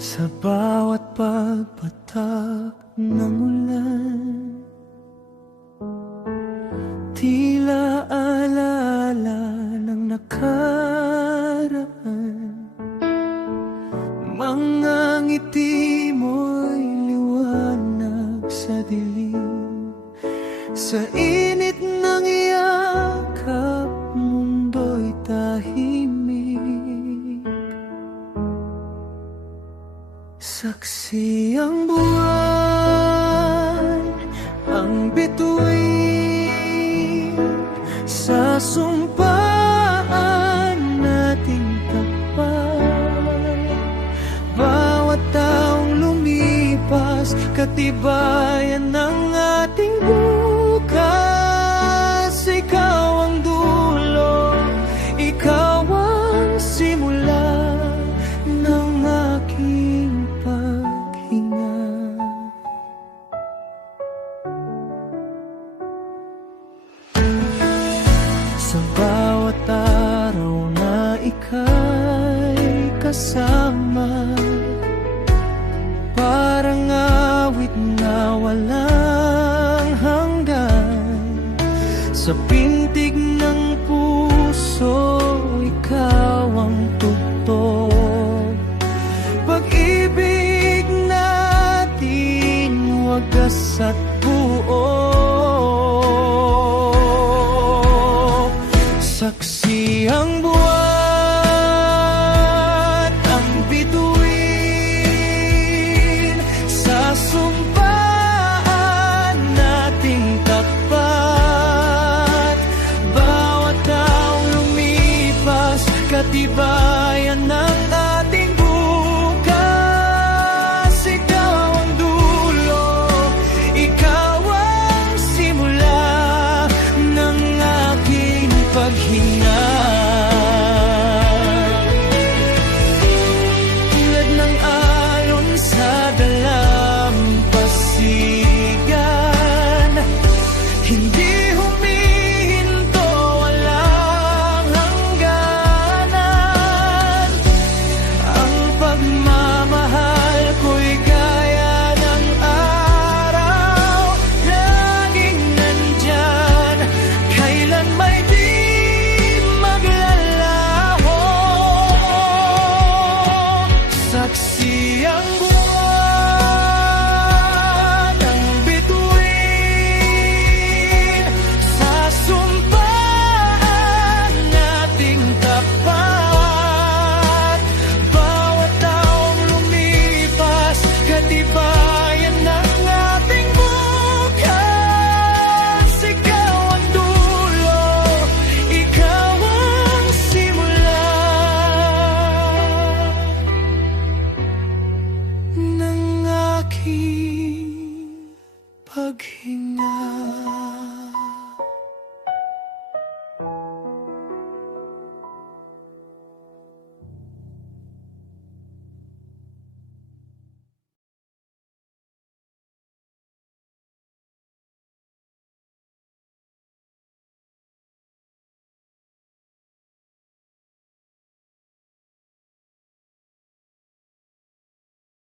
Sa bawat pagpatak ng ulan, tila alaala ng nakaraan. Mga ngiti mo'y liwanag sa dilim, sa init ng yakap, mundo'y tahimik. Saksi ang buwan, ang bituin, sa sumpaan nating tapat. Bawat taong lumipas, katibayan ng ating bukas. Ikaw ang dulo, ikaw ang simula ng aking paghinga. Sa bawat araw na ika'y kasama, parang awit na walang hanggan. Sa pintig ng puso, ikaw ang tugtog. Pag-ibig natin wagas at buo. Saksi ang buwan, ang bituin, sa sumpaan nating tapat. Bawat taong lumipas, katibayan